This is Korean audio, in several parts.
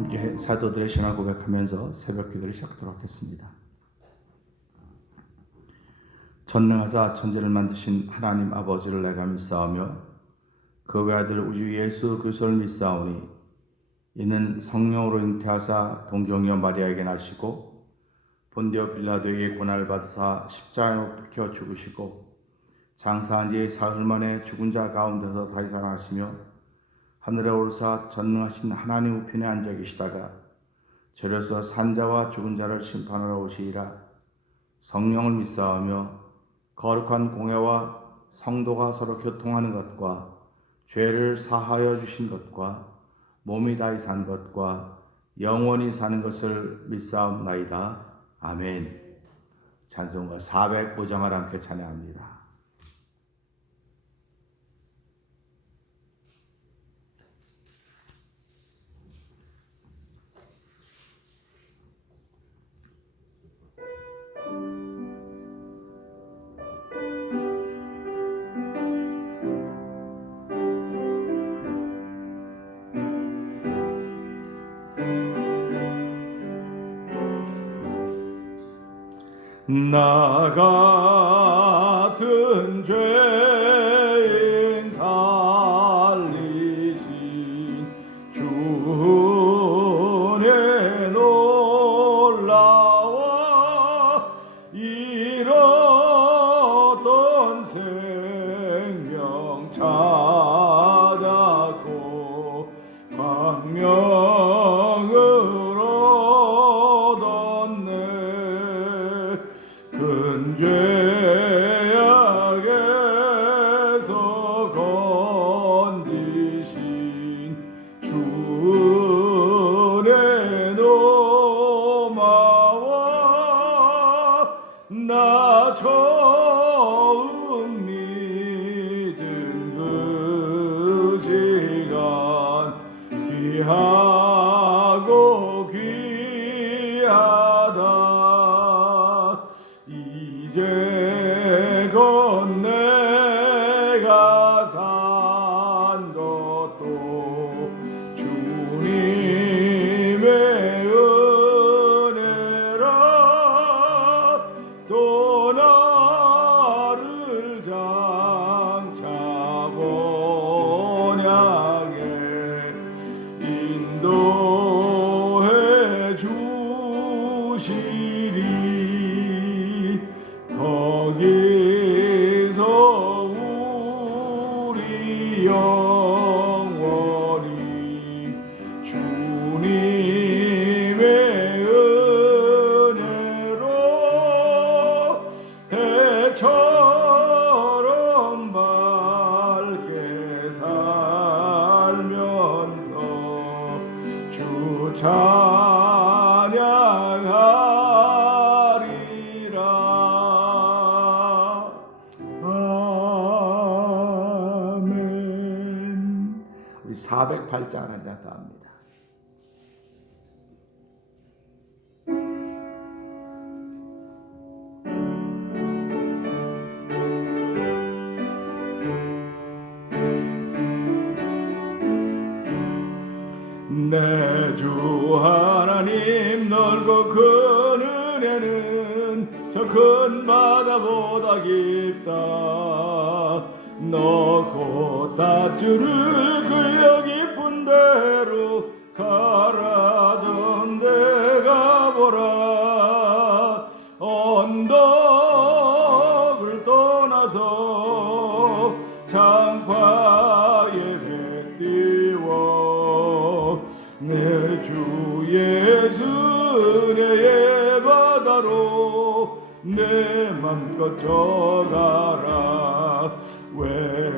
함께 사도들의 신앙 고백하면서 새벽 기도를 시작하도록 하겠습니다. 전능하사 천지를 만드신 하나님 아버지를 내가 믿사오며 그 외아들 우주 예수 그리스도를 믿사오니 이는 성령으로 잉태하사 동정녀 마리아에게 나시고 본디오 빌라도에게 고난을 받으사 십자가에 못 박혀 죽으시고 장사한 지 사흘 만에 죽은 자 가운데서 다시 살아나시며 하늘에 오르사 전능하신 하나님 우편에 앉아 계시다가 저려서 산자와 죽은 자를 심판하러 오시리라. 성령을 믿사오며 거룩한 공회와 성도가 서로 교통하는 것과 죄를 사하여 주신 것과 몸이 다시 산 것과 영원히 사는 것을 믿사옵나이다. 아멘. 찬송가 405장을 함께 찬양합니다. 나 같은 죄인 살리신 주의 놀라와 잃었던 생명 찾았고 광명을 큰 죄악에서 건지신 주의 노마와 나 처음 믿은 그 시간 귀하고 귀하다. 이제껏 내가 산 것도 주님의 은혜라. 또 나를 장차 본향에 인도해 주시리. 거기서 우리 영원히 주님의 은혜로 해처럼 밝게 살면서 주 찬양하리라. 아멘. 우리 408장 한 장 더 합니다. 내 주 하나님 넓고 큰 은혜는 저 큰 바다보다 깊다. 너 곧 닷줄을 그여 깊은 데로 가라던데 가보라. 언덕을 떠나서 장파에 배 띄워 내 주 예수 은혜의 바다로 내 맘껏 져가라. 왜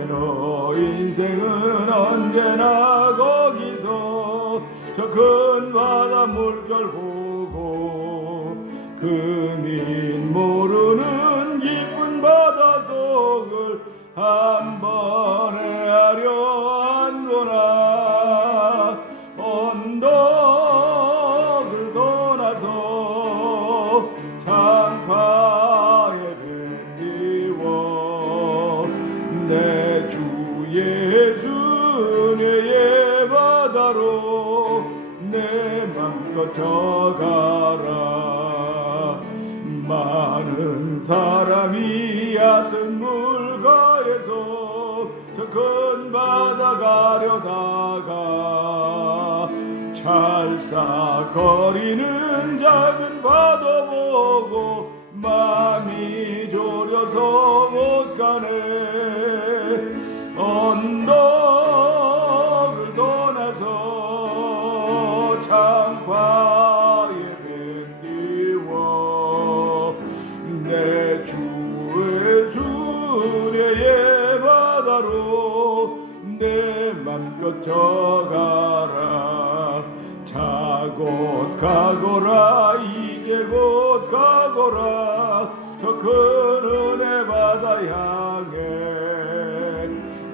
너 인생은 언제나 거기서 저 큰 바다 물결 보고 그민 모르는 깊은 바다 속을 한 번에 하려 한도나. 언덕을 떠나서 장파에 배 띄워 내 주 예수 은혜의 바다로 내 맘껏 져가라. 많은 사람이 얕은 물가에서 저 큰 바다 가려다가 찰싹거리는 작은 바다 보고 마음이 졸여서 못 가네. 언덕을 떠나서 창파에 밴디워 내 주의 수레의 바다로 내 맘껏 져가라. 자 곧 가거라. 이제 곧 가거라. 저 큰 은혜 바다 향해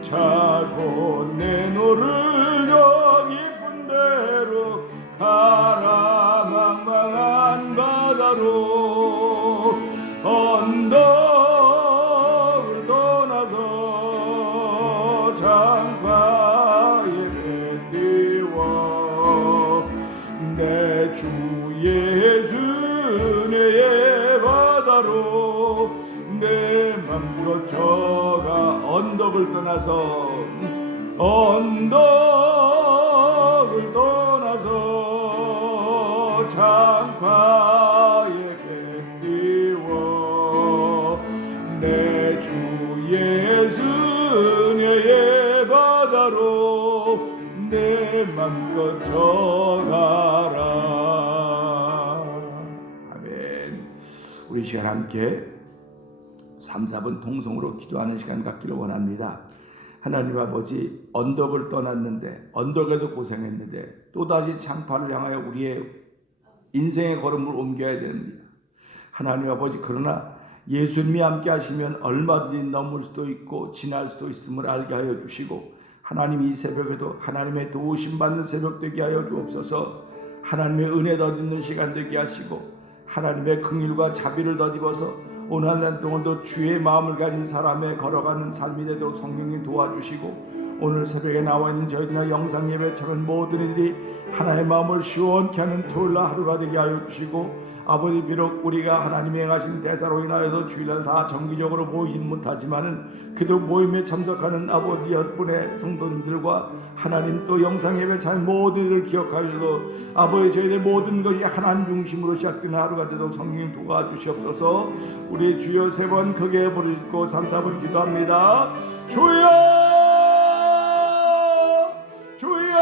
자 곧 내 노를 저 깊은 데로 가라. 망망한 바다로 언덕을 떠나서 창파에 밴디워 내 주 예수의 바다로 내 맘껏 져가. 언덕을 떠나서 언덕을 떠나서 창파에 밴디워 내 주 예수의 바다로 내 맘껏 져가라. 우리 시간 함께 3, 4분 통성으로 기도하는 시간 갖기를 원합니다. 하나님 아버지, 언덕을 떠났는데 언덕에서 고생했는데 또다시 창파를 향하여 우리의 인생의 걸음을 옮겨야 됩니다. 하나님 아버지, 그러나 예수님이 함께 하시면 얼마든지 넘을 수도 있고 지날 수도 있음을 알게 하여 주시고, 하나님 이 새벽에도 하나님의 도우심 받는 새벽 되게 하여 주옵소서. 하나님의 은혜 덧입는 시간 되게 하시고 하나님의 긍휼과 자비를 덧입어서 오늘 한 날 동안도 주의 마음을 가진 사람의 걸어가는 삶이 되도록 성령님 도와주시고, 오늘 새벽에 나와 있는 저희들이나 영상 예배 참여한 모든 이들이 하나님의 마음을 시원케 하는 토요일 하루가 되게 하여 주시고, 아버지, 비록 우리가 하나님이 행하신 대사로 인하여서 주일날 다 정기적으로 모이진 못하지만은 그래도 모임에 참석하는 아버지 여러분의 성도님들과 하나님 또 영상 예배 참 모든 일을 기억하셔도 아버지, 저희들 모든 것이 하나님 중심으로 시작되는 하루가 되도록 성령님 도와주시옵소서. 우리 주여 세 번 크게 부르짖고 3, 4분 기도합니다. 주여, 주여,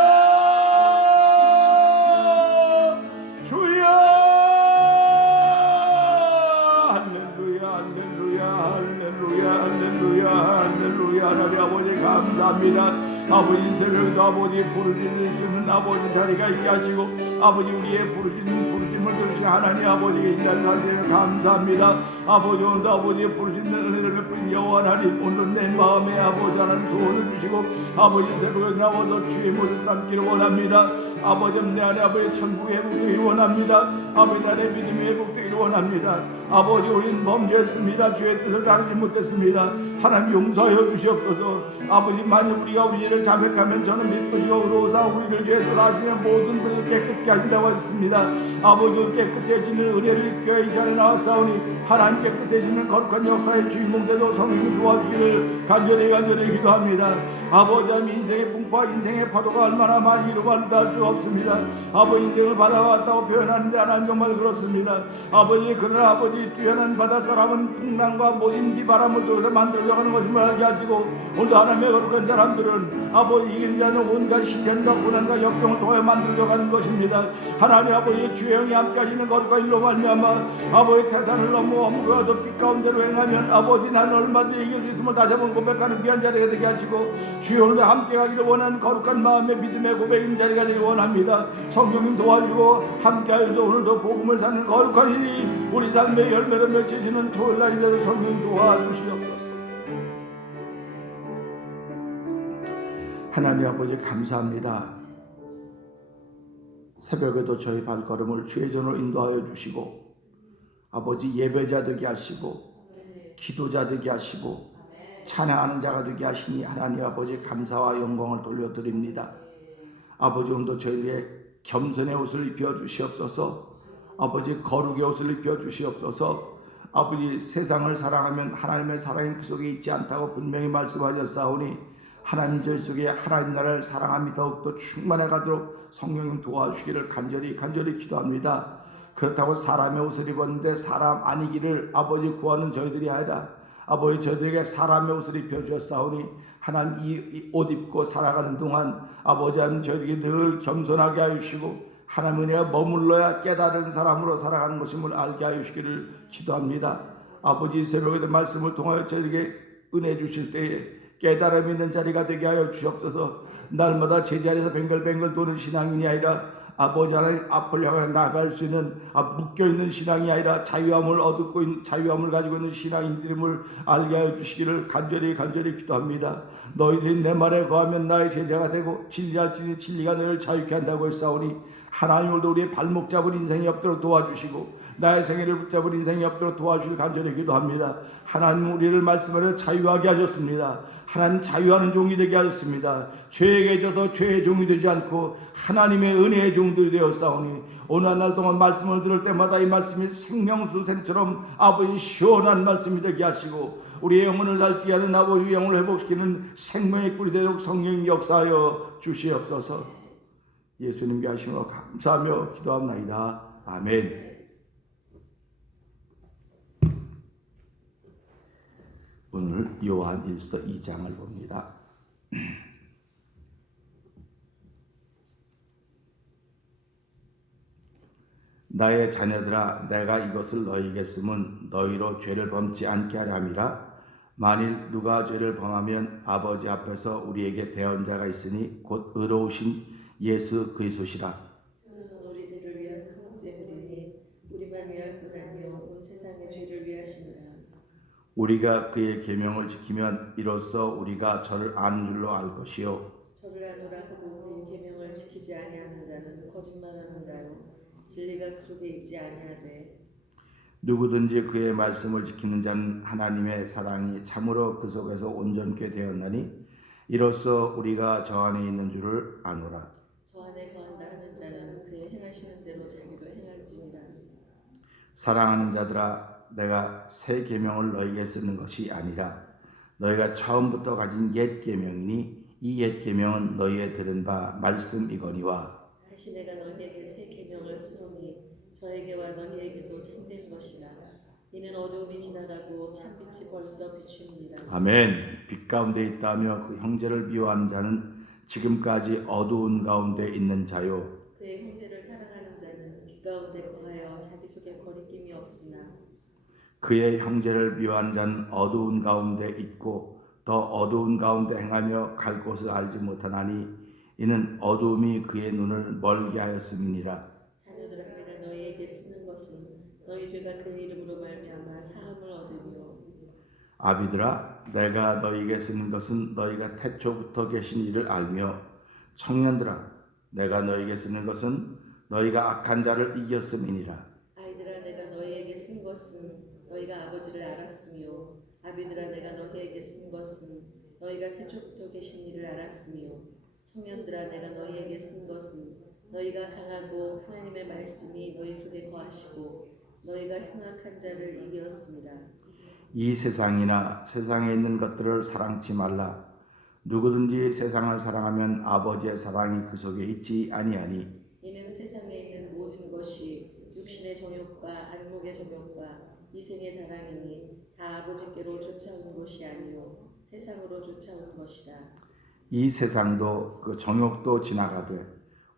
주여. 할렐루야. 하나님 아버지 감사합니다. 아버지, 새벽에도 아버지 부르짖을 수 있는 아버지 자리가 있게 하시고 아버지, 우리의 부르짖음을 들으신 하나님 아버지께 인자를 드리며 감사합니다. 아버지, 오늘도 아버지의 부르짖는 은혜를 베푼 여호와 하나님, 오늘 내 마음에 아버지 하나님 소원을 주시고 아버지, 새벽에 나와서 주의 모습 담기를 원합니다. 아버지, 내 안에 아버지 천국의 회복되기를 원합니다. 아버지, 내 안에 믿음의 회복되기를 원합니다. 아버지, 우리는 범죄했습니다. 주의 뜻을 따르지 못했습니다. 하나님 용서하여 주시옵소서. 아버지, 만일 우리가 우리를 자백하면 저는 믿으시고 의로우사 우리를 죄에서 하시는 모든 분을 깨끗게 하시라고 하셨습니다. 아버지, 깨끗해지는 은혜를 입겨 이 자리에 나왔사오니 하나님 깨끗해지는 거룩한 역사의 주인공 되도록 성령님 도와주시기를 간절히 기도합니다. 아버지, 인생의 풍파, 인생의 파도가 얼마나 많이 이루어진다 할 수 없습니다. 아버지, 인생을 바다왔다고 표현하는데 하나님 정말 그렇습니다. 아버지, 그러나 아버지, 뛰어난 바닷사람은 풍랑과 모진 비바람을 통해서 만들어가는 것임을 알게 하시고, 오늘도 하나님의 거룩한 사람들은 아버지, 이긴 자는 온갖 시련과 고난과 역경을 통해 만들어가는 것입니다. 하나님 아버지, 주의 영이 함께 하시는 거룩한 일로 말미암아 아버지, 태산을 넘어 어무가도 빛 가운데로 행하면 아버지, 나는 얼마든지 이길 수 있음을 다시 한번 고백하는 귀한 자리가 되게 하시고, 주여 오늘도 함께 가기를 원하는 거룩한 마음의 믿음의 고백인 자리가 되기 원합니다. 성령님 도와주고 함께 하여서 오늘도 복음을 사는 거룩한 일이 우리 삶의 열매로 맺혀지는 토요일날이 되도록 성령님 도와주시옵소서. 하나님 아버지 감사합니다. 새벽에도 저희 발걸음을 주의 전으로 인도하여 주시고 아버지, 예배자 되게 하시고 기도자 되게 하시고 찬양하는 자가 되게 하시니 하나님 아버지 감사와 영광을 돌려드립니다. 아버지 오늘도 저희에게 겸손의 옷을 입혀 주시옵소서. 아버지 거룩의 옷을 입혀 주시옵소서. 아버지 세상을 사랑하면 하나님의 사랑이 그 속에 있지 않다고 분명히 말씀하셨사오니 하나님 저희 속에 하나님 나라를 사랑함이 더욱더 충만해 가도록 성령님 도와주시기를 간절히 기도합니다. 그렇다고 사람의 옷을 입었는데 사람 아니기를 아버지 구하는 저희들이 아니라 아버지 저희들에게 사람의 옷을 입혀주셨사오니 하나님 이 옷 입고 살아가는 동안 아버지 하나님 저희들에게 늘 겸손하게 하시고 하나님 은혜가 머물러야 깨달은 사람으로 살아가는 것임을 알게 하시기를 기도합니다. 아버지 새벽에도 말씀을 통하여 저희에게 은혜 주실 때에 깨달음 있는 자리가 되게 하여 주옵소서. 날마다 제자리에서 뱅글뱅글 도는 신앙인이 아니라 아버지 하나님 앞을 향해 나갈 수 있는 묶여있는 신앙이 아니라 자유함을 얻고 있는 자유함을 가지고 있는 신앙인들임을 알게 하여 주시기를 간절히 기도합니다. 너희들이 내 말에 거하면 나의 제자가 되고 진리할지니 진리가 너희를 자유케 한다고 했사오니 하나님 오늘도 우리의 발목 잡을 인생이 없도록 도와주시고 나의 생애를 붙잡을 인생이 없도록 도와주시길 간절히 기도합니다. 하나님 우리를 말씀하여 자유하게 하셨습니다. 하나님 자유하는 종이 되게 하셨습니다. 죄에게 있어서 죄의 종이 되지 않고 하나님의 은혜의 종들이 되었사오니 오늘 한 날 동안 말씀을 들을 때마다 이 말씀이 생명수샘처럼 아버지 시원한 말씀이 되게 하시고 우리의 영혼을 날뛰게 하는 아버지 영혼을 회복시키는 생명의 꿀이 되도록 성령 역사하여 주시옵소서. 예수님께 하심으로 감사하며 기도합나이다. 아멘. 오늘 요한일서 2장을 봅니다. 나의 자녀들아 내가 이것을 너희에게 쓰면 너희로 죄를 범치 않게 하려 함이라. 만일 누가 죄를 범하면 아버지 앞에서 우리에게 대언자가 있으니 곧 의로우신 예수 그리스도시라. 저는 우리 죄를 위한 형제들이니 우리만 위할 뿐 아니요 온 세상의 죄를 위하십니다. 우리가 그의 계명을 지키면 이로써 우리가 저를 아는 줄로 알 것이요 저를 아노라 하고 그의 계명을 지키지 아니하는 자는 거짓말하는 자요 진리가 그 속에 있지 아니하되 누구든지 그의 말씀을 지키는 자는 하나님의 사랑이 참으로 그 속에서 온전케 되었나니 이로써 우리가 저 안에 있는 줄을 아노라. 저 안에 거한다 하는 자는 그의 행하시는 대로 자기도 행할지니라. 사랑하는 자들아 내가 새 계명을 너희에게 쓰는 것이 아니라 너희가 처음부터 가진 옛 계명이니 이 옛 계명은 너희의 들은 바 말씀이거니와 다시 내가 너희에게 새 계명을 쓰노니 저에게와 너희에게도 참된 것이라. 이는 어두움이 지나가고 참빛이 벌써 비춥니다. 아멘. 빛 가운데 있다며 그 형제를 미워하는 자는 지금까지 어두운 가운데 있는 자요 그의 형제를 사랑하는 자는 빛 가운데 거하여 자기 속에 거리낌이 없으나 그의 형제를 미워하는 자는 어두운 가운데 있고 더 어두운 가운데 행하며 갈 곳을 알지 못하나니 이는 어두움이 그의 눈을 멀게 하였음이니라. 자녀들아 내가 너희에게 쓰는 것은 너희 죄가 그 이름으로 말미암아 사함을 얻으며 아비들아 내가 너희에게 쓰는 것은 너희가 태초부터 계신 이를 알며 청년들아 내가 너희에게 쓰는 것은 너희가 악한 자를 이겼음이니라. 아이들아 내가 너희에게 쓴 것은 너희가 아버지를 알았으며 아비들아 내가 너희에게 쓴 것은 너희가 태초부터 계신 이를 알았으며 청년들아 내가 너희에게 쓴 것은 너희가 강하고 하나님의 말씀이 너희 속에 거하시고 너희가 흉악한 자를 이기었습니다. 이 세상이나 세상에 있는 것들을 사랑치 말라. 누구든지 세상을 사랑하면 아버지의 사랑이 그 속에 있지 아니하니 이는 세상에 있는 모든 것이 육신의 정욕과 안목의 정욕과 이생의 자랑이니 다 아버지께로 쫓아온 것이 아니요 세상으로 쫓아온 것이다. 이 세상도 그 정욕도 지나가되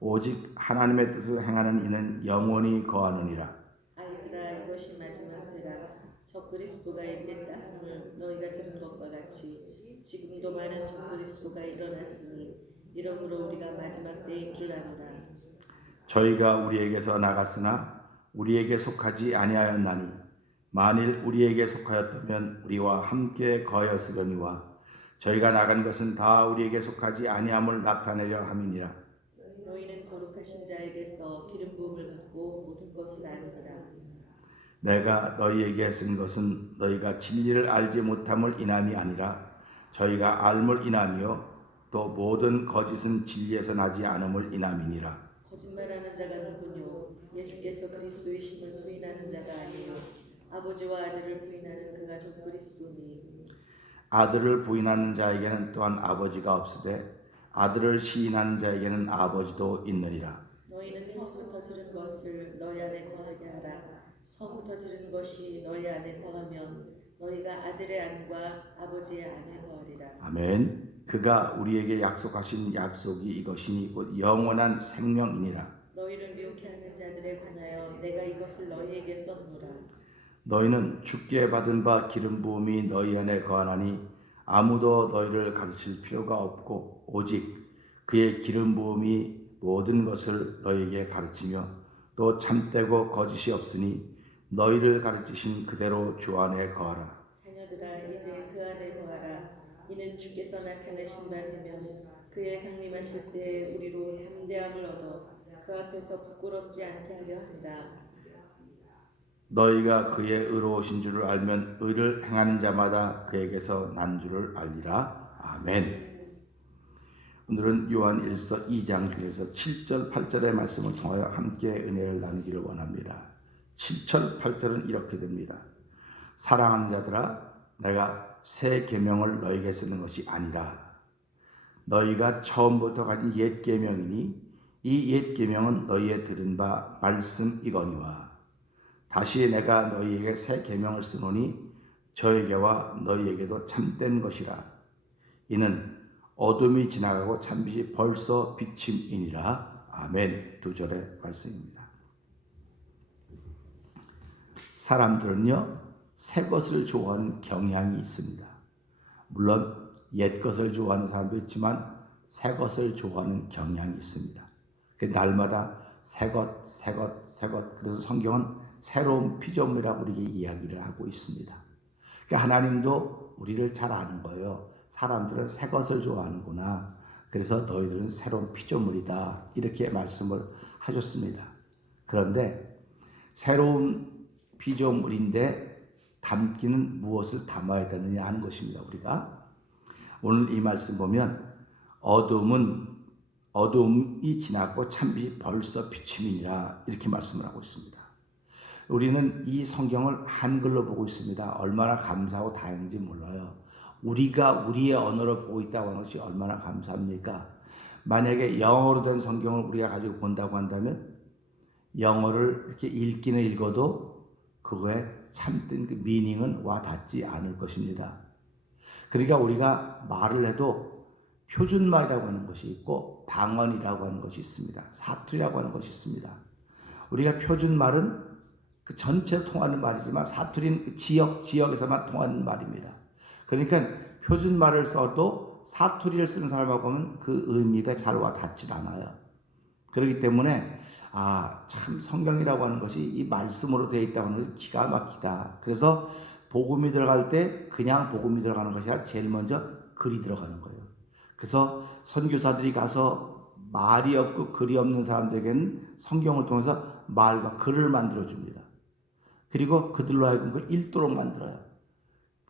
오직 하나님의 뜻을 행하는 이는 영원히 거하느니라. 아이들아 이것이 마지막 때라. 적그리스도가 일겠다 함을 너희가 들은 것과 같이 지금도 많은 적그리스도가 일어났으니 이러므로 우리가 마지막 때인 줄 아노라. 저희가 우리에게서 나갔으나 우리에게 속하지 아니하였나니 만일 우리에게 속하였다면 우리와 함께 거하였으려니와 저희가 나간 것은 다 우리에게 속하지 아니함을 나타내려 함이니라. 너희는 거룩하신 자에게서 기름 부음을 받고 모든 것을 아느니라. 내가 너희에게 쓴 것은 너희가 진리를 알지 못함을 인함이 아니라 저희가 알물 인함이요 또 모든 거짓은 진리에서 나지 않음을 인함이니라. 거짓말하는 자가 누구뇨? 예수께서 그리스도이심을 부인하는 자가 아니요 아버지와 아들을 부인하는 그가 적 그리스도니. 아들을 부인하는 자에게는 또한 아버지가 없으되 아들을 시인하는 자에게는 아버지도 있느니라. 너희는 처음부터 들은 것을 너희 안에 거하게 하라. 처음부터 들은 것이 너희 안에 거하면 너희가 아들의 안과 아버지의 안에 거하리라. 아멘. 그가 우리에게 약속하신 약속이 이것이니 곧 영원한 생명이니라. 너희를 미혹해 하는 자들에 관하여 내가 이것을 너희에게 썼노라. 너희는 주께 받은 바 기름 부음이 너희 안에 거하나니 아무도 너희를 가르칠 필요가 없고 오직 그의 기름 부음이 모든 것을 너희에게 가르치며 또 참되고 거짓이 없으니 너희를 가르치신 그대로 주 안에 거하라. 자녀들아 이제 그 안에 거하라. 이는 주께서 나타나신다 하면 그의 강림하실 때에 우리로 담대함을 얻어 그 앞에서 부끄럽지 않게 하려 한다. 너희가 그의 의로우신 줄을 알면 의를 행하는 자마다 그에게서 난 줄을 알리라. 아멘. 오늘은 요한 1서 2장 중에서 7절 8절의 말씀을 통하여 함께 은혜를 나누기를 원합니다. 7절 8절은 이렇게 됩니다. 사랑하는 자들아 내가 새 계명을 너희에게 쓰는 것이 아니라 너희가 처음부터 가진 옛 계명이니 이 옛 계명은 너희의 들은 바 말씀이거니와 다시 내가 너희에게 새 계명을 쓰노니 저에게와 너희에게도 참된 것이라. 이는 어둠이 지나가고 참빛이 벌써 비침이니라. 아멘. 2절의 말씀입니다. 사람들은요 새 것을 좋아하는 경향이 있습니다. 물론 옛 것을 좋아하는 사람도 있지만 새 것을 좋아하는 경향이 있습니다. 날마다 새 것, 새 것, 새 것. 그래서 성경은 새로운 피조물이라고 우리에게 이야기를 하고 있습니다. 하나님도 우리를 잘 아는 거예요. 사람들은 새 것을 좋아하는구나. 그래서 너희들은 새로운 피조물이다. 이렇게 말씀을 하셨습니다. 그런데 새로운 피조물인데 담기는 무엇을 담아야 되느냐 하는 것입니다. 우리가 오늘 이 말씀 보면 어둠이 지났고 참빛이 벌써 비침이니라 이렇게 말씀을 하고 있습니다. 우리는 이 성경을 한글로 보고 있습니다. 얼마나 감사하고 다행인지 몰라요. 우리가 우리의 언어로 보고 있다고 하는 것이 얼마나 감사합니까? 만약에 영어로 된 성경을 우리가 가지고 본다고 한다면 영어를 이렇게 읽기는 읽어도 그거에 참된 그 미닝은 와 닿지 않을 것입니다. 그러니까 우리가 말을 해도 표준말이라고 하는 것이 있고 방언이라고 하는 것이 있습니다. 사투리라고 하는 것이 있습니다. 우리가 표준말은 그 전체 통하는 말이지만 사투리는 그 지역에서만 통하는 말입니다. 그러니까 표준말을 써도 사투리를 쓰는 사람하고 보면 그 의미가 잘 와닿지 않아요. 그렇기 때문에 참 성경이라고 하는 것이 이 말씀으로 되어 있다고 하는 것이 기가 막히다. 그래서 복음이 들어갈 때 그냥 복음이 들어가는 것이 아니라 제일 먼저 글이 들어가는 거예요. 그래서 선교사들이 가서 말이 없고 글이 없는 사람들에게는 성경을 통해서 말과 글을 만들어 줍니다. 그리고 그들로 하여금 그걸 읽도록 만들어요.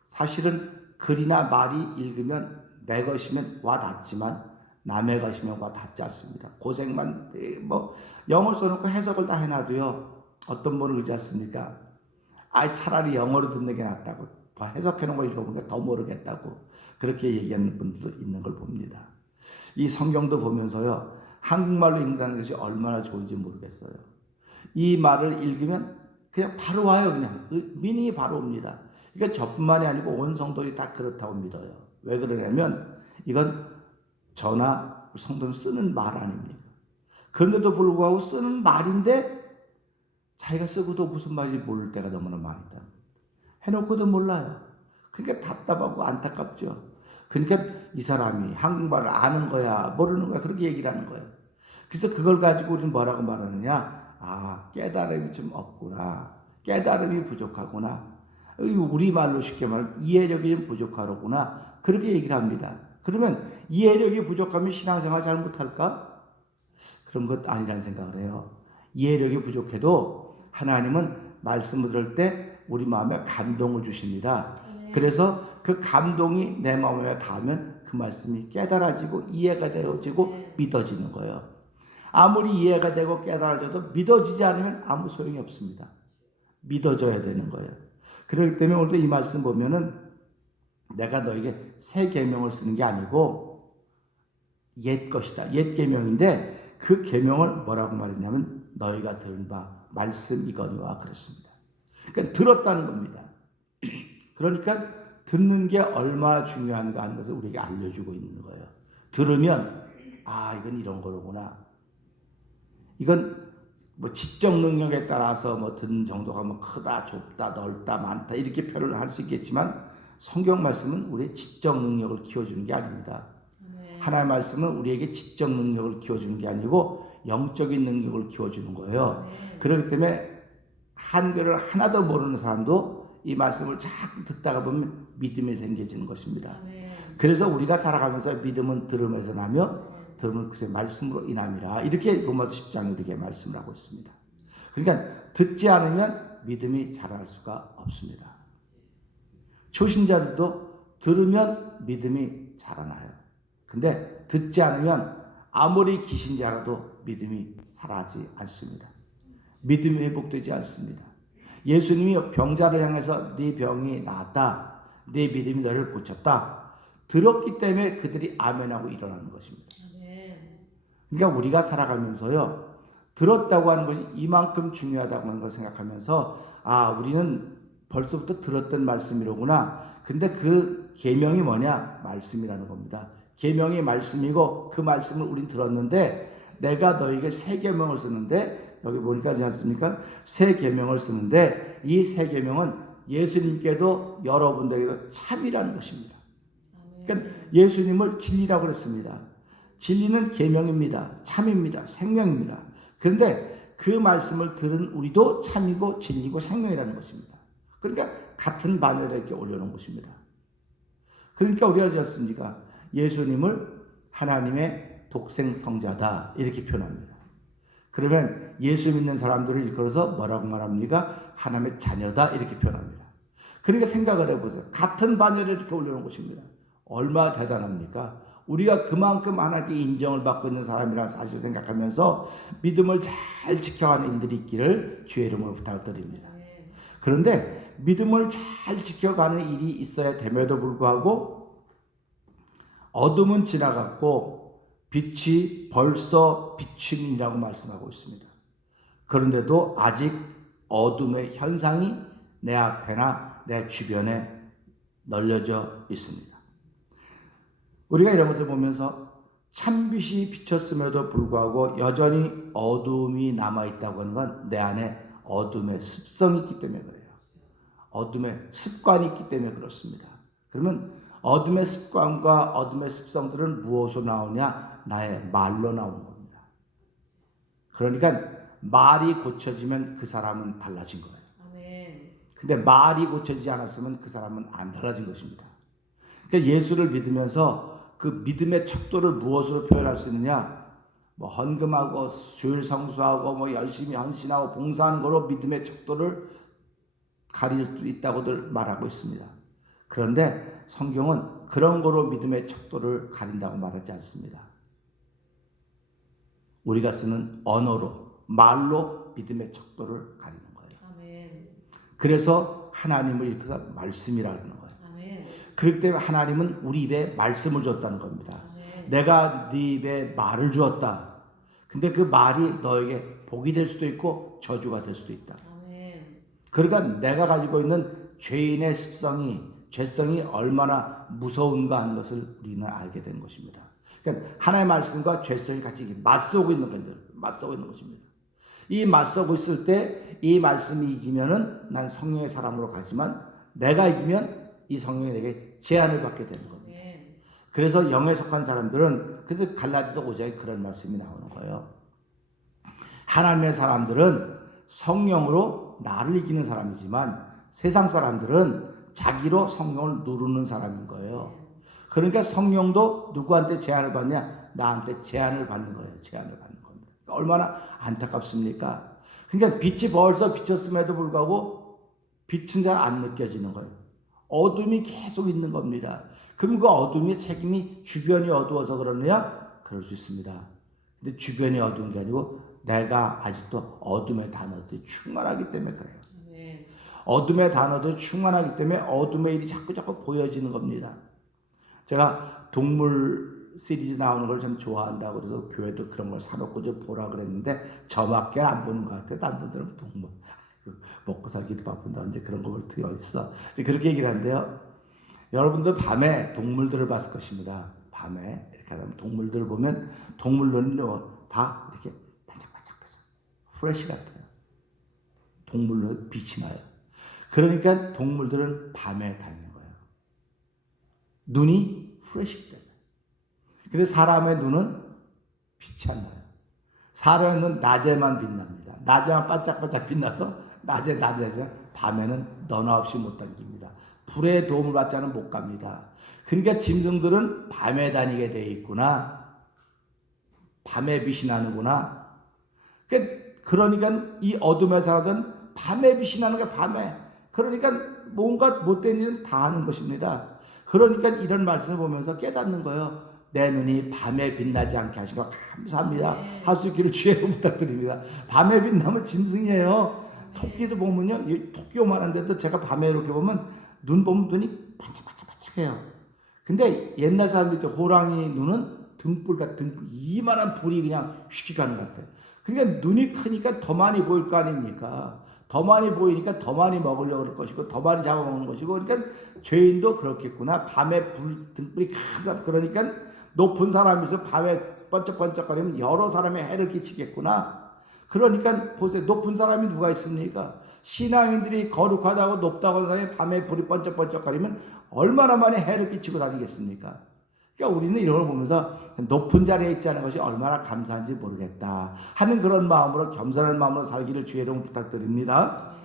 사실은 글이나 말이 읽으면 내 것이면 와닿지만 남의 것이면 와닿지 않습니다. 고생만 영어를 써놓고 해석을 다 해놔도요. 어떤 분은 그러지 않습니까? 차라리 영어로 듣는 게 낫다고. 더 해석해놓은 걸 읽어보니까 더 모르겠다고. 그렇게 얘기하는 분들도 있는 걸 봅니다. 이 성경도 보면서요. 한국말로 읽는다는 것이 얼마나 좋은지 모르겠어요. 이 말을 읽으면 그냥 바로 와요. 그냥 미닝이 바로 옵니다. 그러니까 저뿐만이 아니고 온 성도들이 다 그렇다고 믿어요. 왜 그러냐면 이건 저나 성도는 쓰는 말 아닙니까? 그런데도 불구하고 쓰는 말인데 자기가 쓰고도 무슨 말인지 모를 때가 너무나 많다. 해놓고도 몰라요. 그러니까 답답하고 안타깝죠. 그러니까 이 사람이 한국말을 아는 거야 모르는 거야 그렇게 얘기를 하는 거예요. 그래서 그걸 가지고 우리는 뭐라고 말하느냐. 깨달음이 좀 없구나. 깨달음이 부족하구나. 우리말로 쉽게 말하면 이해력이 좀 부족하구나. 그렇게 얘기를 합니다. 그러면 이해력이 부족하면 신앙생활 잘 못할까? 그런 것 아니라는 생각을 해요. 이해력이 부족해도 하나님은 말씀을 들을 때 우리 마음에 감동을 주십니다. 그래서 그 감동이 내 마음에 닿으면 그 말씀이 깨달아지고 이해가 되어지고 네. 믿어지는 거예요. 아무리 이해가 되고 깨달아져도 믿어지지 않으면 아무 소용이 없습니다. 믿어져야 되는 거예요. 그렇기 때문에 오늘도 이 말씀 보면은 내가 너에게 새 계명을 쓰는 게 아니고 옛 것이다. 옛 계명인데 그 계명을 뭐라고 말했냐면 너희가 들은 바 말씀이거니와 그랬습니다. 그러니까 들었다는 겁니다. 그러니까 듣는 게 얼마나 중요한가 하는 것을 우리에게 알려주고 있는 거예요. 들으면 이건 이런 거로구나. 이건 뭐 지적 능력에 따라서 뭐 듣는 정도가 뭐 크다, 좁다, 넓다, 많다 이렇게 표현을 할 수 있겠지만 성경 말씀은 우리의 지적 능력을 키워주는 게 아닙니다. 하나님의 말씀은 우리에게 지적 능력을 키워주는 게 아니고 영적인 능력을 키워주는 거예요. 그렇기 때문에 한글을 하나도 모르는 사람도 이 말씀을 자꾸 듣다가 보면 믿음이 생겨지는 것입니다. 그래서 우리가 살아가면서 믿음은 들음에서 나며 들음은 그의 말씀으로 인함이라 이렇게 로마서 10장에 우리에게 말씀을 하고 있습니다. 그러니까 듣지 않으면 믿음이 자랄 수가 없습니다. 초신자들도 들으면 믿음이 자라나요. 근데 듣지 않으면 아무리 기신자라도 믿음이 살아나지 않습니다. 믿음이 회복되지 않습니다. 예수님이 병자를 향해서 네 병이 나았다. 네 믿음이 너를 고쳤다. 들었기 때문에 그들이 아멘하고 일어나는 것입니다. 그러니까 우리가 살아가면서요. 들었다고 하는 것이 이만큼 중요하다고 하는 걸 생각하면서 우리는 벌써부터 들었던 말씀이로구나. 근데 그 계명이 뭐냐? 말씀이라는 겁니다. 계명이 말씀이고 그 말씀을 우린 들었는데 내가 너에게 새 계명을 쓰는데 여기 보니까 하지 않습니까? 새 계명을 쓰는데 이 새 계명은 예수님께도 여러분들에게도 참이라는 것입니다. 그러니까 예수님을 진리라고 그랬습니다. 진리는 계명입니다. 참입니다. 생명입니다. 그런데 그 말씀을 들은 우리도 참이고 진리고 생명이라는 것입니다. 그러니까 같은 바늘에 이렇게 올려놓은 것입니다. 그러니까 우리가 하지 않습니까? 예수님을 하나님의 독생 성자다 이렇게 표현합니다. 그러면 예수 믿는 사람들을 일컬어서 뭐라고 말합니까? 하나님의 자녀다 이렇게 표현합니다. 그러니까 생각을 해보세요. 같은 바늘에 이렇게 올려놓은 것입니다. 얼마나 대단합니까? 우리가 그만큼 하나님께 인정을 받고 있는 사람이라는 사실을 생각하면서 믿음을 잘 지켜가는 일들이 있기를 주의 이름으로 부탁드립니다. 그런데 믿음을 잘 지켜가는 일이 있어야 됨에도 불구하고 어둠은 지나갔고 빛이 벌써 비춤이라고 말씀하고 있습니다. 그런데도 아직 어둠의 현상이 내 앞에나 내 주변에 널려져 있습니다. 우리가 이런 것을 보면서 참빛이 비쳤음에도 불구하고 여전히 어둠이 남아있다고 하는 건 내 안에 어둠의 습성이 있기 때문에 그래요. 어둠의 습관이 있기 때문에 그렇습니다. 그러면 어둠의 습관과 어둠의 습성들은 무엇으로 나오냐? 나의 말로 나오는 겁니다. 그러니까 말이 고쳐지면 그 사람은 달라진 거예요. 근데 말이 고쳐지지 않았으면 그 사람은 안 달라진 것입니다. 그러니까 예수를 믿으면서 그 믿음의 척도를 무엇으로 표현할 수 있느냐? 뭐 헌금하고 주일 성수하고 뭐 열심히 헌신하고 봉사하는 거로 믿음의 척도를 가릴 수 있다고들 말하고 있습니다. 그런데 성경은 그런 거로 믿음의 척도를 가린다고 말하지 않습니다. 우리가 쓰는 언어로 말로 믿음의 척도를 가리는 거예요. 그래서 하나님을 일컬어서 말씀이라는 거예요. 그렇기 때문에 하나님은 우리 입에 말씀을 줬다는 겁니다. 내가 네 입에 말을 주었다. 근데 그 말이 너에게 복이 될 수도 있고 저주가 될 수도 있다. 그러니까 내가 가지고 있는 죄인의 습성이 죄성이 얼마나 무서운가 하는 것을 우리는 알게 된 것입니다. 그러니까 하나님의 말씀과 죄성이 같이 맞서고 있는 건데 맞서고 있는 것입니다. 이 맞서고 있을 때 이 말씀이 이기면은 난 성령의 사람으로 가지만 내가 이기면 이 성령이 내게 제한을 받게 되는 겁니다. 그래서 영에 속한 사람들은 그래서 갈라디아서 5장에 그런 말씀이 나오는 거예요. 하나님의 사람들은 성령으로 나를 이기는 사람이지만 세상 사람들은 자기로 성령을 누르는 사람인 거예요. 그러니까 성령도 누구한테 제한을 받냐? 나한테 제한을 받는 거예요. 제한을 받는 겁니다. 그러니까 얼마나 안타깝습니까? 그러니까 빛이 벌써 비쳤음에도 불구하고 빛은 잘 안 느껴지는 거예요. 어둠이 계속 있는 겁니다. 그럼 그 어둠의 책임이 주변이 어두워서 그러느냐? 그럴 수 있습니다. 근데 주변이 어두운 게 아니고 내가 아직도 어둠의 단어들이 충만하기 때문에 그래요. 아멘. 어둠의 단어도 충만하기 때문에 어둠의 일이 자꾸 보여지는 겁니다. 제가 동물 시리즈 나오는 걸 참 좋아한다고 그래서 교회도 그런 걸 사놓고 좀 보라 그랬는데 저밖에 안 보는 것 같아요. 다른 분들은 동물 먹고 살기도 바쁜다 이제 그런 걸 어떻게 어딨어. 그렇게 얘기를 하는데요. 여러분도 밤에 동물들을 봤을 것입니다. 밤에 이렇게 하면 동물들을 보면 동물들은 다 이렇게 반짝반짝 프레시 같아요. 동물은 빛이 나요. 그러니까 동물들은 밤에 다니는 거예요. 눈이 프레시 때문에. 근데 사람의 눈은 빛이 안 나요. 사람의 눈은 낮에만 빛납니다. 낮에만 반짝반짝 빛나서 낮에 밤에는 너나 없이 못 당깁니다. 불의 도움을 받지 않으면 못 갑니다. 그러니까 짐승들은 밤에 다니게 되어 있구나. 밤에 빛이 나는구나. 그러니까 이 어둠의 사람들은 밤에 빛이 나는 게 밤에. 그러니까 뭔가 못된 일은 다 하는 것입니다. 그러니까 이런 말씀을 보면서 깨닫는 거예요. 내 눈이 밤에 빛나지 않게 하신 거 감사합니다. 할 수 있기를 주의로 부탁드립니다. 밤에 빛나면 짐승이에요. 토끼도 보면요. 토끼오만한데도 제가 밤에 이렇게 보면 눈 보면 눈이 반짝반짝해요. 근데 옛날 사람들 호랑이 눈은 등불 같은 이만한 불이 그냥 휙 가는 것 같아요. 그러니까 눈이 크니까 더 많이 보일 거 아닙니까? 더 많이 보이니까 더 많이 먹으려고 그럴 것이고 더 많이 잡아먹는 것이고 그러니까 죄인도 그렇겠구나. 밤에 등불이 가서 그러니까 높은 사람이서 밤에 번쩍번쩍거리면 여러 사람의 해를 끼치겠구나. 그러니까 보세요. 높은 사람이 누가 있습니까? 신앙인들이 거룩하다고 높다고 하는 사람이 밤에 불이 번쩍번쩍거리면 얼마나 많이 해를 끼치고 다니겠습니까? 그러니까 우리는 이런 걸 보면서 높은 자리에 있자는 것이 얼마나 감사한지 모르겠다 하는 그런 마음으로 겸손한 마음으로 살기를 주의 이름으로 부탁드립니다.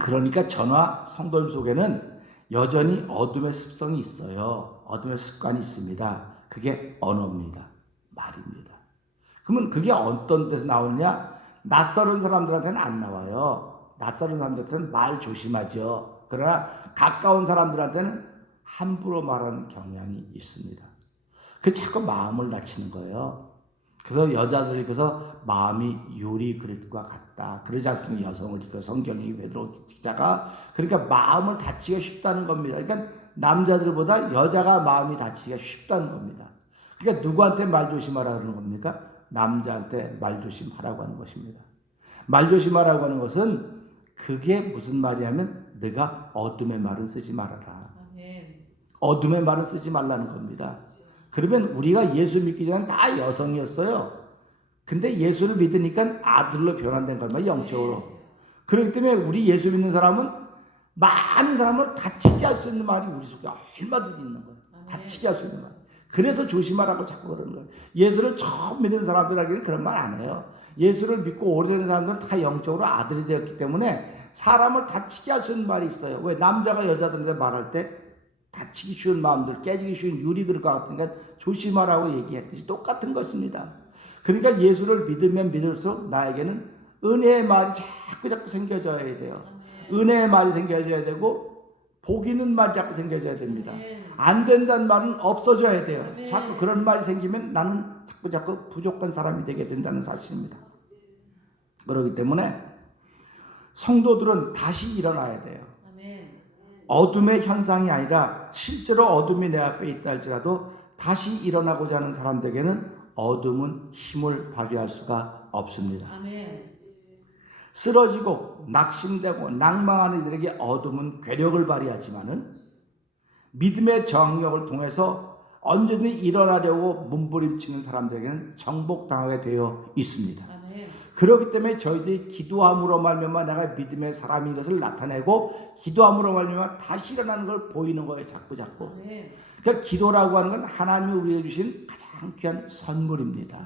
그러니까 저나 성도님 속에는 여전히 어둠의 습성이 있어요. 어둠의 습관이 있습니다. 그게 언어입니다. 말입니다. 그러면 그게 어떤 데서 나오느냐? 낯설은 사람들한테는 안 나와요. 낯설은 사람들한테는 말 조심하죠. 그러나 가까운 사람들한테는 함부로 말하는 경향이 있습니다. 그 자꾸 마음을 다치는 거예요. 그래서 여자들이 그래서 마음이 유리 그릇과 같다. 그러지 않습니까? 여성을 이끌어 성경이 베드로 기자가 그러니까 마음을 다치기가 쉽다는 겁니다. 그러니까 남자들보다 여자가 마음이 다치기가 쉽다는 겁니다. 그러니까 누구한테 말 조심하라고 하는 겁니까? 남자한테 말 조심하라고 하는 것입니다. 말 조심하라고 하는 것은 그게 무슨 말이냐면 네가 어둠의 말은 쓰지 말아라. 어둠의 말은 쓰지 말라는 겁니다. 그러면 우리가 예수 믿기 전에 다 여성이었어요. 근데 예수를 믿으니까 아들로 변환된 겁니다. 영적으로. 그렇기 때문에 우리 예수 믿는 사람은 많은 사람을 다치게 할 수 있는 말이 우리 속에 얼마든지 있는 거예요. 다치게 할 수 있는 말. 그래서 조심하라고 자꾸 그러는 거예요. 예수를 처음 믿는 사람들에게는 그런 말 안 해요. 예수를 믿고 오래된 사람들은 다 영적으로 아들이 되었기 때문에 사람을 다치게 할 수 있는 말이 있어요. 왜 남자가 여자들한테 말할 때 다치기 쉬운 마음들, 깨지기 쉬운 유리그릇과 같으니까 조심하라고 얘기했듯이 똑같은 것입니다. 그러니까 예수를 믿으면 믿을수록 나에게는 은혜의 말이 자꾸 생겨져야 돼요. 은혜의 말이 생겨져야 되고 복 있는 말이 자꾸 생겨져야 됩니다. 안 된다는 말은 없어져야 돼요. 자꾸 그런 말이 생기면 나는 자꾸 부족한 사람이 되게 된다는 사실입니다. 그렇기 때문에 성도들은 다시 일어나야 돼요. 어둠의 현상이 아니라 실제로 어둠이 내 앞에 있다 할지라도 다시 일어나고자 하는 사람들에게는 어둠은 힘을 발휘할 수가 없습니다. 쓰러지고 낙심되고 낭망하는 이들에게 어둠은 괴력을 발휘하지만은 믿음의 정력을 통해서 언제든지 일어나려고 몸부림치는 사람들에게는 정복당하게 되어 있습니다. 그렇기 때문에 저희들이 기도함으로 말미암아 내가 믿음의 사람인 것을 나타내고 기도함으로 말미암아 다시 일어나는 걸 보이는 거예요. 자꾸. 그러니까 기도라고 하는 건 하나님이 우리에게 주신 가장 귀한 선물입니다.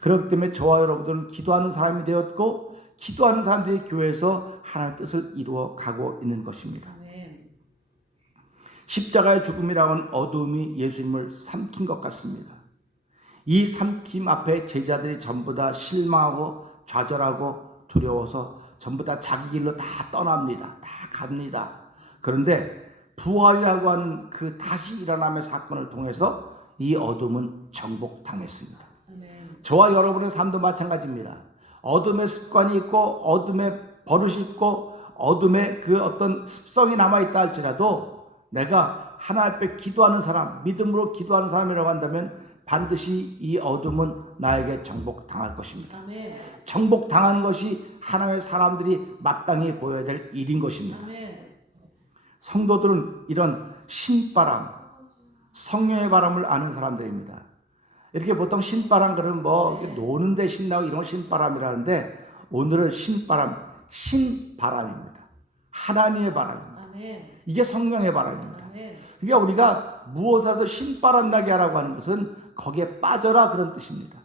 그렇기 때문에 저와 여러분들은 기도하는 사람이 되었고 기도하는 사람들이 교회에서 하나님의 뜻을 이루어 가고 있는 것입니다. 십자가의 죽음이라고 하는 어둠이 예수님을 삼킨 것 같습니다. 이 삼킴 앞에 제자들이 전부 다 실망하고 좌절하고 두려워서 전부 다 자기 길로 다 떠납니다. 다 갑니다. 그런데 부활이라고 하는 그 다시 일어남의 사건을 통해서 이 어둠은 정복당했습니다. 아멘. 저와 여러분의 삶도 마찬가지입니다. 어둠의 습관이 있고 어둠의 버릇이 있고 어둠의 그 어떤 습성이 남아있다 할지라도 내가 하나님 앞에 기도하는 사람, 믿음으로 기도하는 사람이라고 한다면 반드시 이 어둠은 나에게 정복당할 것입니다. 아멘. 정복당하는 것이 하나님의 사람들이 마땅히 보여야 될 일인 것입니다. 아멘. 성도들은 이런 신바람, 성령의 바람을 아는 사람들입니다. 이렇게 보통 신바람 그러면 뭐 노는데 신나고 이런 신바람이라는데 오늘은 신바람, 신바람입니다. 하나님의 바람입니다. 아멘. 이게 성령의 바람입니다. 아멘. 그러니까 우리가 무엇이라도 신바람 나게 하라고 하는 것은 거기에 빠져라 그런 뜻입니다.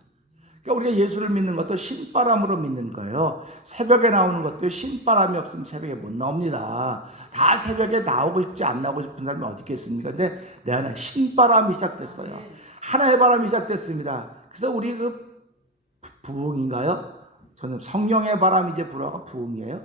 그러니까 우리가 예수를 믿는 것도 신바람으로 믿는 거예요. 새벽에 나오는 것도 신바람이 없으면 새벽에 못 나옵니다. 다 새벽에 나오고 싶지 안 나오고 싶은 사람이 어디 있겠습니까? 근데 내 안에 신바람이 시작됐어요. 하나의 바람이 시작됐습니다. 그래서 우리 그 부흥인가요? 저는 성령의 바람 이제 불어가 부흥이에요.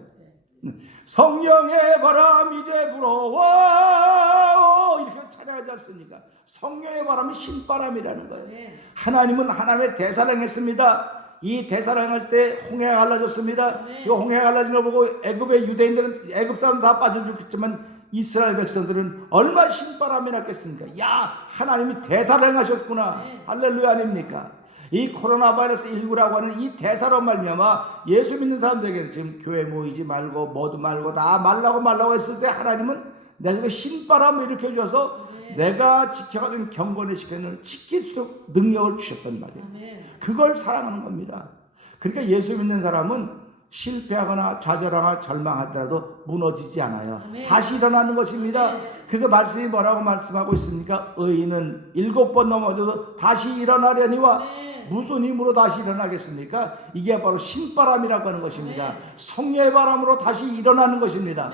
성령의 바람 이제 불어와 이렇게 찬양하지 않습니까? 성령의 바람이 신바람이라는 거예요. 하나님은 하나님의 대사를 행했습니다. 이 대사를 행할 때 홍해가 갈라졌습니다. 이 홍해가 갈라진 걸 보고 애굽의 유대인들은 애굽 사람 다 빠져 죽겠지만 이스라엘 백성들은 얼마나 신바람이 났겠습니까? 야, 하나님이 대사를 행하셨구나. 할렐루야 아닙니까? 이 코로나 바이러스 19라고 하는 이 대사로 말미암아 예수 믿는 사람들에게는 지금 교회 모이지 말고 모두 말고 다 말라고 했을 때 하나님은 내 속에 신바람을 일으켜 주셔서 내가 지켜가던 경건의 시간을 지킬 수 있도록 능력을 주셨단 말이에요. 그걸 사랑하는 겁니다. 그러니까 예수 믿는 사람은 실패하거나 좌절하거나 절망하더라도 무너지지 않아요. 다시 일어나는 것입니다. 그래서 말씀이 뭐라고 말씀하고 있습니까? 의인은 7번 넘어져도 다시 일어나려니와 무슨 힘으로 다시 일어나겠습니까? 이게 바로 신바람이라고 하는 것입니다. 성령의 바람으로 다시 일어나는 것입니다.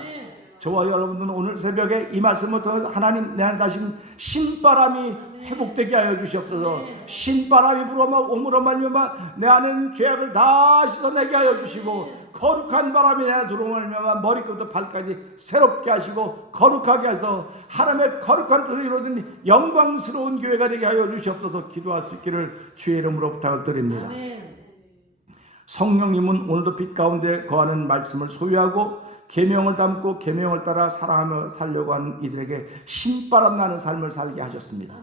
저와 여러분들은 오늘 새벽에 이 말씀을 통해서 하나님 내 안에 다시 신바람이 회복되게 하여 주시옵소서. 신바람이 오므로 말미암아 내 안에 죄악을 다 씻어내게 하여 주시고 거룩한 바람이 내 안에 들어오면 머리부터 발까지 새롭게 하시고 거룩하게 해서 하나님의 거룩한 뜻을 이루어진 영광스러운 교회가 되게 하여 주시옵소서. 기도할 수 있기를 주의 이름으로 부탁을 드립니다. 성령님은 오늘도 빛 가운데 거하는 말씀을 소유하고 계명을 담고 계명을 따라 사랑하며 살려고 하는 이들에게 신바람 나는 삶을 살게 하셨습니다.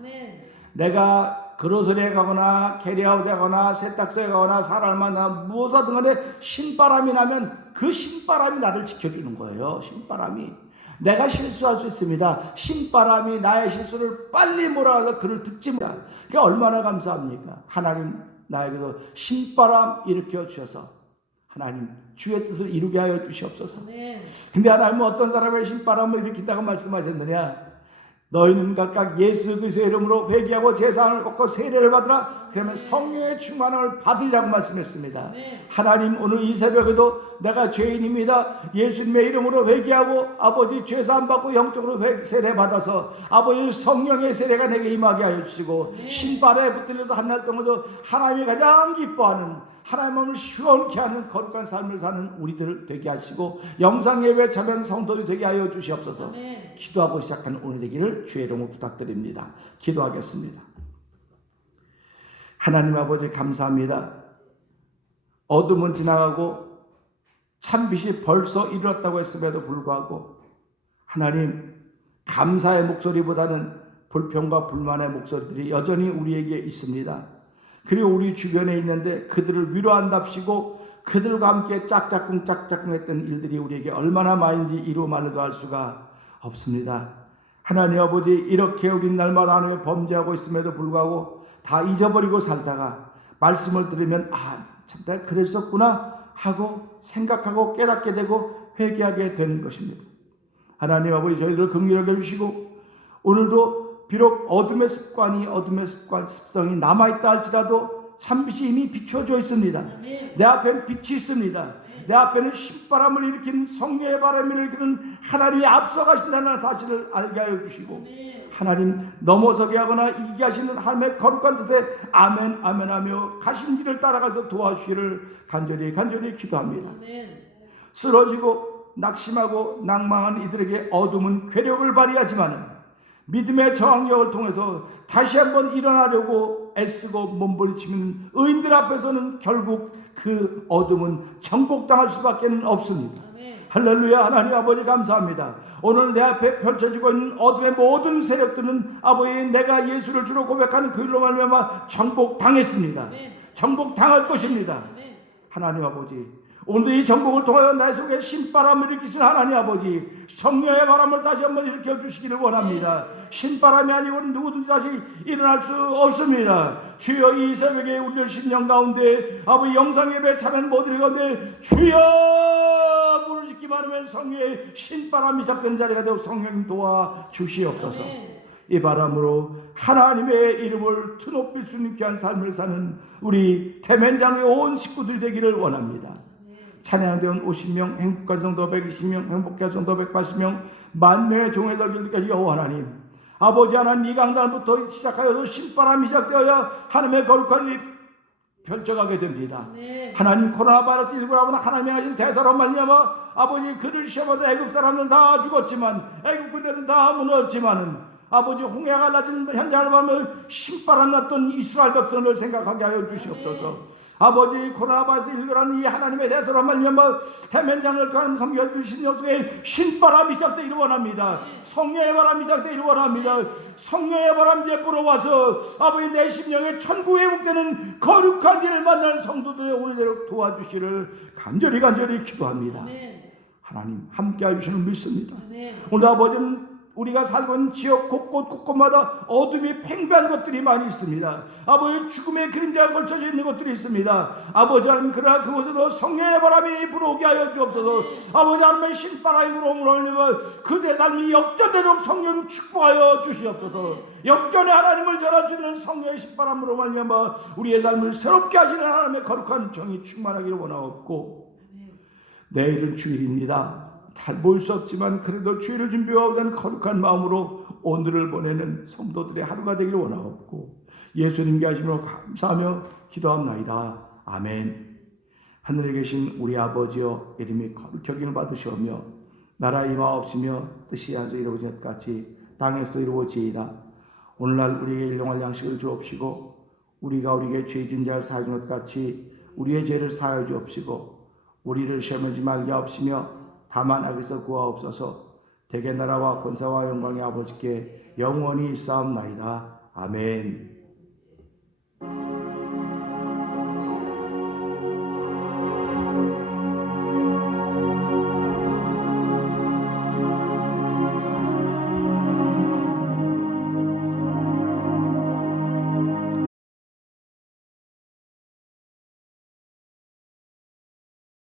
내가 그로서리에 가거나 캐리아웃에 가거나 세탁소에 가거나 사람을 만나 무엇이든 간에 신바람이 나면 그 신바람이 나를 지켜주는 거예요. 신바람이. 내가 실수할 수 있습니다. 신바람이 나의 실수를 빨리 몰아가서 그를 듣지 못합니다. 그게 얼마나 감사합니까? 하나님 나에게도 신바람 일으켜 주셔서 하나님 주의 뜻을 이루게 하여 주시옵소서. 근데 하나님은 어떤 사람의 신바람을 일으킨다고 말씀하셨느냐? 너희는 각각 예수 그리스도의 이름으로 회개하고 제사를 받고 세례를 받으라. 그러면 성령의 충만함을 받으려고 말씀했습니다. 하나님 오늘 이 새벽에도 내가 죄인입니다. 예수님의 이름으로 회개하고 아버지 죄사함 받고 영적으로 세례 받아서 아버지 성령의 세례가 내게 임하게 하여 주시고 신발에 붙들려서 한 날 동안도 하나님이 가장 기뻐하는 하나님 마음을 시원케 하는 거룩한 삶을 사는 우리들 되게 하시고 영상 예배 참여하는 성도들이 되게 하여 주시옵소서. 기도하고 시작하는 오늘 되기를 주의 이름으로 부탁드립니다. 기도하겠습니다. 하나님 아버지 감사합니다. 어둠은 지나가고 찬빛이 벌써 이루었다고 했음에도 불구하고 하나님 감사의 목소리보다는 불평과 불만의 목소리들이 여전히 우리에게 있습니다. 그리고 우리 주변에 있는데 그들을 위로한답시고 그들과 함께 짝짝꿍 했던 일들이 우리에게 얼마나 많은지 이루 말로도 할 수가 없습니다. 하나님 아버지 이렇게 우린 날마다 하나님의 범죄하고 있음에도 불구하고 다 잊어버리고 살다가 말씀을 들으면 참 내가 그랬었구나 하고 생각하고 깨닫게 되고 회개하게 되는 것입니다. 하나님 아버지 저희들을 긍휼하게 해주시고 오늘도 비록 어둠의 습성이 남아있다 할지라도 참빛이 이미 비춰져 있습니다. 내 앞에는 빛이 있습니다. 내 앞에는 신바람을 일으키는 성령의 바람을 일으키는 하나님이 앞서가신다는 사실을 알게 하여 주시고 하나님 넘어서게 하거나 이기게 하시는 하나님의 거룩한 뜻에 아멘 아멘 하며 가신 길을 따라가서 도와주시기를 간절히 기도합니다. 쓰러지고 낙심하고 낭망한 이들에게 어둠은 괴력을 발휘하지만 믿음의 저항력을 통해서 다시 한번 일어나려고 애쓰고 몸부림치는 의인들 앞에서는 결국 그 어둠은 정복당할 수밖에 없습니다. 할렐루야. 하나님 아버지 감사합니다. 오늘 내 앞에 펼쳐지고 있는 어둠의 모든 세력들은 아버지 내가 예수를 주로 고백하는 그 일로 말미암아 정복당했습니다. 정복당할 것입니다. 하나님 아버지, 오늘도 이 정복을 통하여 나의 속에 신바람을 일으키신 하나님 아버지, 성령의 바람을 다시 한번 일으켜 주시기를 원합니다. 신바람이 아니고는 누구든지 다시 일어날 수 없습니다. 주여, 이 새벽에 우리를 심령 가운데 아버지 영상 예배 참여한 모두들 가운데 주여 부르짖기만 하면 성령의 신바람이 시작된 자리가 되어 성령 도와 주시옵소서. 이 바람으로 하나님의 이름을 드높일 수 있는 귀한 삶을 사는 우리 태면장의 온 식구들 되기를 원합니다. 찬양대원 50명, 행복한 성도 120명, 행복한 성도 180명, 만명의 종의 덜길까지 여호와 하나님, 아버지 하나님, 이 강단부터 시작하여서 신바람이 시작되어야 하나님의 거룩한 일 펼쳐가게 됩니다. 하나님, 코로나 바이러스 19라고 하나님이 하신 대사로 말미암아 아버지 그를 시험하다 애굽 사람들은 다 죽었지만 애굽 군대는 다 무너졌지만은 아버지 홍해가 낮은 현장을 보면 신바람 났던 이스라엘 백성을 생각하게 하여 주시옵소서. 아버지 코로나 바이러스 19라는 이 하나님의 대서로 말미암아 해면장을 통한 성경 주신 녀석의 신바람이 시작되기를 원합니다. 성령의 바람이 시작되기를 원합니다. 성령의 바람이 불어와서 아버지 내 심령에 천국 회복되는 거룩한 일을 만나는 성도들의 오늘대로 도와주시를 간절히 기도합니다. 하나님 함께해 주시는 믿습니다. 오늘 아버지는 우리가 살고 있는 지역 곳곳마다 어둠이 팽배한 것들이 많이 있습니다. 아버지 죽음의 그림자가 걸쳐져 있는 것들이 있습니다. 아버지 하나님, 그러나 그곳에도 성령의 바람이 불어오게 하여 주옵소서. 아버지 하나님의 신바람이 불어오므로 그대 삶이 역전되도록 성령 축복하여 주시옵소서. 역전의 하나님을 전할 수 있는 성령의 신바람으로 말미암아 우리의 삶을 새롭게 하시는 하나님의 거룩한 정이 충만하기를 원하옵고, 내일은 주일입니다. 잘 보일 수 없지만 그래도 주일을 준비하고 가는 거룩한 마음으로 오늘을 보내는 성도들의 하루가 되기를 원하옵고, 예수님께 하심으로 감사하며 기도합나이다. 아멘. 하늘에 계신 우리 아버지여, 이름이 거룩히 여김을 받으시오며 나라 임하옵시며 뜻이 하늘에서 이루어진 것 같이 땅에서 이루어지이다. 오늘날 우리에게 일용할 양식을 주옵시고 우리가 우리에게 죄진 자를 사하여 준 것 같이 우리의 죄를 사하여 주옵시고 우리를 시험하지 말게 하옵시며 다만 악에서 구하옵소서. 대개 나라와 권세와 영광의 아버지께 영원히 있사옵나이다. 아멘.